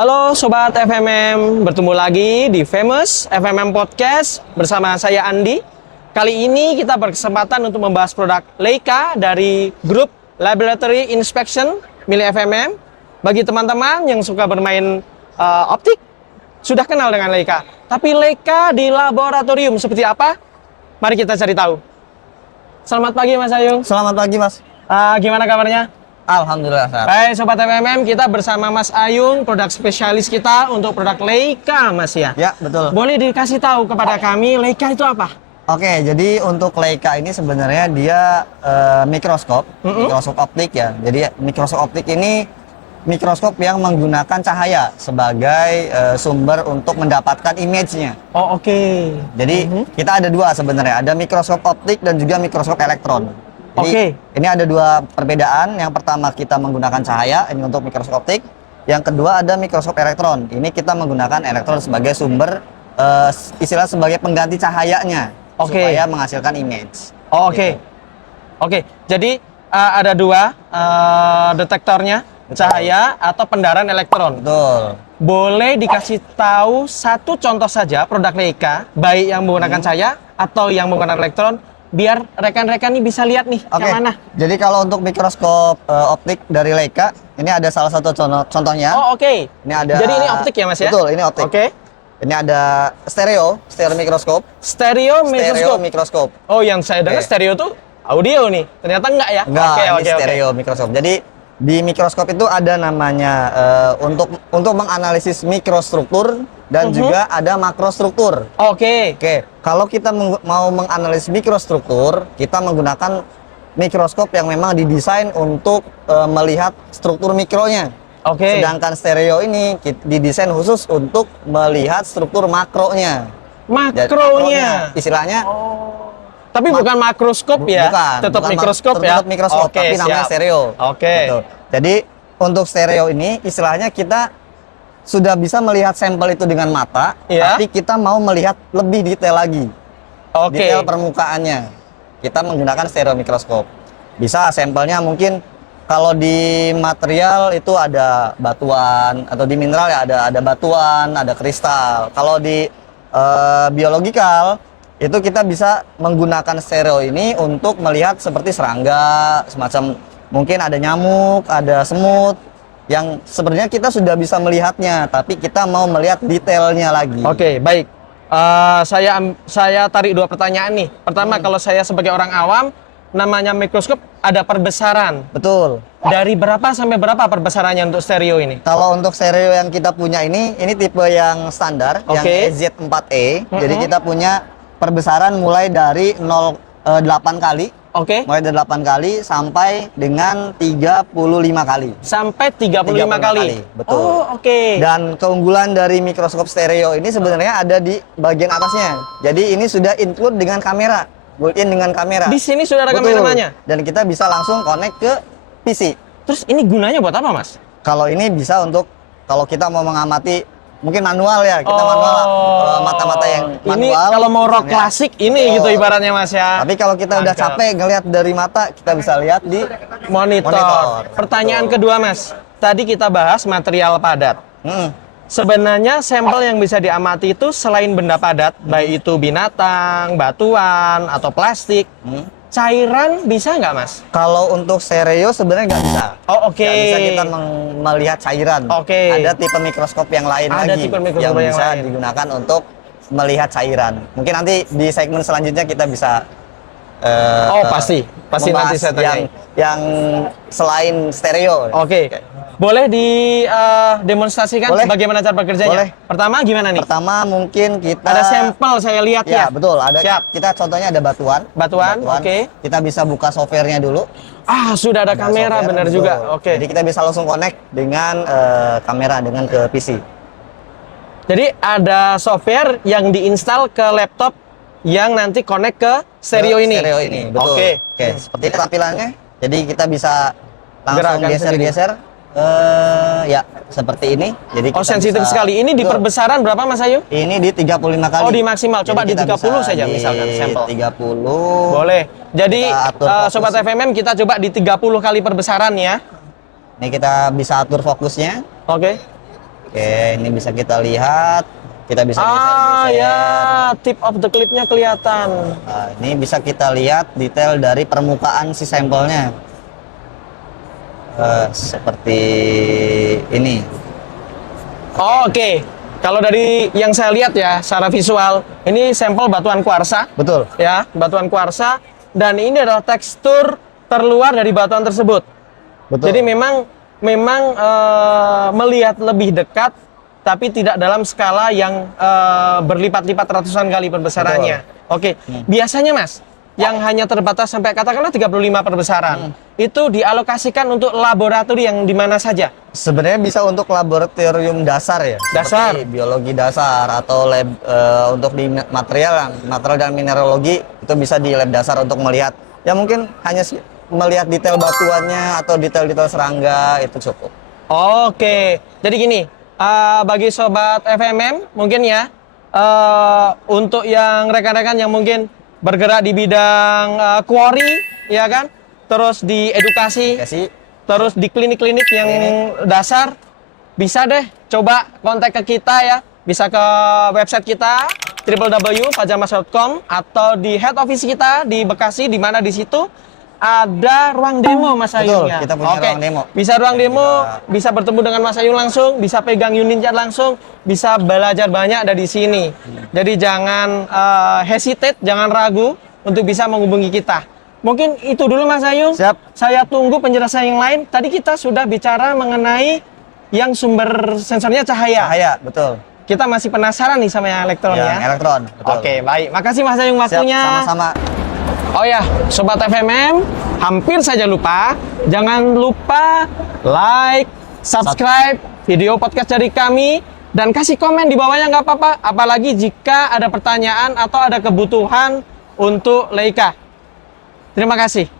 Halo Sobat FMM, bertemu lagi di Famous FMM Podcast bersama saya Andi. Kali ini kita berkesempatan untuk membahas produk Leica dari grup Laboratory Inspection milik FMM. Bagi teman-teman yang suka bermain optik, sudah kenal dengan Leica. Tapi Leica di laboratorium seperti apa? Mari kita cari tahu. Selamat pagi Mas Ayung. Selamat pagi Mas. Gimana kabarnya? Alhamdulillah sehat. Baik Sobat FMM, kita bersama Mas Ayung, produk spesialis kita untuk produk Leica Mas ya? Ya betul. Boleh dikasih tahu kepada kami Leica itu apa? Oke, jadi untuk Leica ini sebenarnya dia mikroskop optik ya. Jadi mikroskop optik ini mikroskop yang menggunakan cahaya sebagai sumber untuk mendapatkan image-nya. Oh oke. Jadi kita ada dua sebenarnya, ada mikroskop optik dan juga mikroskop elektron. Jadi ini ada dua perbedaan. Yang pertama kita menggunakan cahaya, ini untuk mikroskop optik. Yang kedua ada mikroskop elektron. Ini kita menggunakan elektron sebagai sumber istilah sebagai pengganti cahayanya supaya menghasilkan image. Oh, oke. Oke. Jadi ada dua detektornya, cahaya atau pendaran elektron. Betul. Boleh dikasih tahu satu contoh saja produk Leica, baik yang menggunakan cahaya atau yang menggunakan elektron, biar rekan-rekan ini bisa lihat nih yang mana. Jadi kalau untuk mikroskop optik dari Leica, ini ada salah satu contohnya. Oh oke. Ini ada. Jadi ini optik ya Mas ya? Betul, ini optik. Oke. Ini ada stereo mikroskop. Stereo mikroskop. Oh yang saya dengar stereo tuh audio nih. Ternyata enggak ya? Enggak, ini stereo mikroskop. Jadi di mikroskop itu ada namanya untuk menganalisis mikrostruktur dan juga ada makrostruktur. Oke. Kalau kita mau menganalisis mikrostruktur, kita menggunakan mikroskop yang memang didesain untuk melihat struktur mikronya. Sedangkan stereo ini didesain khusus untuk melihat struktur makronya. Makronya. Istilahnya. Tapi bukan makroskop ya? Bukan. Tetap bukan mikroskop ya? Tetap mikroskop, tapi namanya stereo. Gitu. Jadi untuk stereo ini istilahnya kita sudah bisa melihat sampel itu dengan mata, tapi kita mau melihat lebih detail lagi. Detail permukaannya. Kita menggunakan stereo mikroskop. Bisa sampelnya mungkin kalau di material itu ada batuan, atau di mineral ya ada batuan, ada kristal. Kalau di biologikal itu kita bisa menggunakan stereo ini untuk melihat seperti serangga, semacam mungkin ada nyamuk, ada semut, yang sebenarnya kita sudah bisa melihatnya, tapi kita mau melihat detailnya lagi. Oke, baik. Saya tarik dua pertanyaan nih. Pertama, kalau saya sebagai orang awam, namanya mikroskop ada perbesaran. Betul. Dari berapa sampai berapa perbesarannya untuk stereo ini? Kalau untuk stereo yang kita punya ini tipe yang standar, yang EZ4E. Jadi kita punya perbesaran mulai dari 0,8 kali. Mulai dari 8 kali sampai dengan 35 kali. Sampai 35 kali. Betul. Oh, Dan keunggulan dari mikroskop stereo ini sebenarnya ada di bagian atasnya. Jadi ini sudah include dengan kamera, built-in dengan kamera. Di sini sudah ada kameranya. Dan kita bisa langsung connect ke PC. Terus ini gunanya buat apa, Mas? Kalau ini bisa untuk kalau kita mau mengamati mungkin manual ya, kita manual mata-mata yang manual. Ini kalau mau rock klasik ini gitu ibaratnya Mas ya. Tapi kalau kita udah capek ngelihat dari mata, kita bisa lihat di monitor. Pertanyaan kedua Mas, tadi kita bahas material padat. Sebenarnya sampel yang bisa diamati itu selain benda padat, baik itu binatang, batuan, atau plastik, cairan bisa nggak Mas? Kalau untuk stereo sebenarnya nggak bisa. Nggak bisa kita melihat cairan. Ada tipe mikroskop yang lain lagi yang bisa digunakan untuk melihat cairan. Mungkin nanti di segmen selanjutnya kita bisa pasti nanti saya tanya yang selain stereo. Boleh didemonstrasikan bagaimana cara bekerjanya? Pertama gimana nih? Pertama mungkin kita ada sampel saya lihat ya. Betul, ada. Kita contohnya ada batuan. Kita bisa buka softwarenya dulu. Sudah ada kamera, benar juga. Jadi kita bisa langsung connect dengan kamera dengan ke PC. Jadi ada software yang diinstal ke laptop yang nanti connect ke stereo ini. Betul. Seperti tampilannya. Jadi kita bisa langsung geser-geser. Ya, seperti ini. Jadi sensitif sekali. Ini di perbesaran berapa Mas Ayu? Ini di 35 kali. Di maksimal. Coba di 30 saja misalkan sampel. 30. Boleh. Jadi Sobat FMM kita coba di 30 kali perbesaran ya. Ini kita bisa atur fokusnya. Oke, ini bisa kita lihat. Kita bisa geser-geser. ya, tip of the clip-nya kelihatan. Nah, ini bisa kita lihat detail dari permukaan si sampelnya. Seperti ini. Oke. Kalau dari yang saya lihat ya, secara visual, ini sampel batuan kuarsa. Betul. Ya, batuan kuarsa. Dan ini adalah tekstur terluar dari batuan tersebut. Betul. Jadi memang melihat lebih dekat, tapi tidak dalam skala yang berlipat-lipat ratusan kali perbesarannya. Oke. Biasanya Mas, yang hanya terbatas sampai katakanlah 35 perbesaran, itu dialokasikan untuk laboratorium yang di mana saja? Sebenarnya bisa untuk laboratorium dasar ya. Dasar. Seperti biologi dasar atau lab untuk di material dan mineralogi itu bisa di lab dasar untuk melihat. Ya mungkin hanya melihat detail batuannya atau detail-detail serangga itu cukup. Oke. Jadi gini, bagi sobat FMM mungkin ya, untuk yang rekan-rekan yang mungkin bergerak di bidang quarry, ya kan, terus di edukasi, terus di klinik-klinik yang dasar, bisa deh coba kontak ke kita ya, bisa ke website kita www.fajamas.com atau di head office kita di Bekasi, di mana di situ ada ruang demo Mas Ayung. Betul, kita punya ruang demo. Bisa ruang demo, bisa bertemu dengan Mas Ayung langsung, bisa pegang unit cat langsung, bisa belajar banyak dari sini. Jadi jangan hesitate, jangan ragu untuk bisa menghubungi kita. Mungkin itu dulu Mas Ayung. Siap. Saya tunggu penjelasan yang lain. Tadi kita sudah bicara mengenai yang sumber sensornya cahaya. Cahaya, betul. Kita masih penasaran nih sama yang elektron ya. Yang elektron, betul. Oke, baik. Makasih Mas Ayung waktunya. Siap, sama-sama. Oh ya, Sobat FMM, hampir saja lupa. Jangan lupa like, subscribe video podcast dari kami, dan kasih komen di bawahnya nggak apa-apa. Apalagi jika ada pertanyaan atau ada kebutuhan untuk Leica. Terima kasih.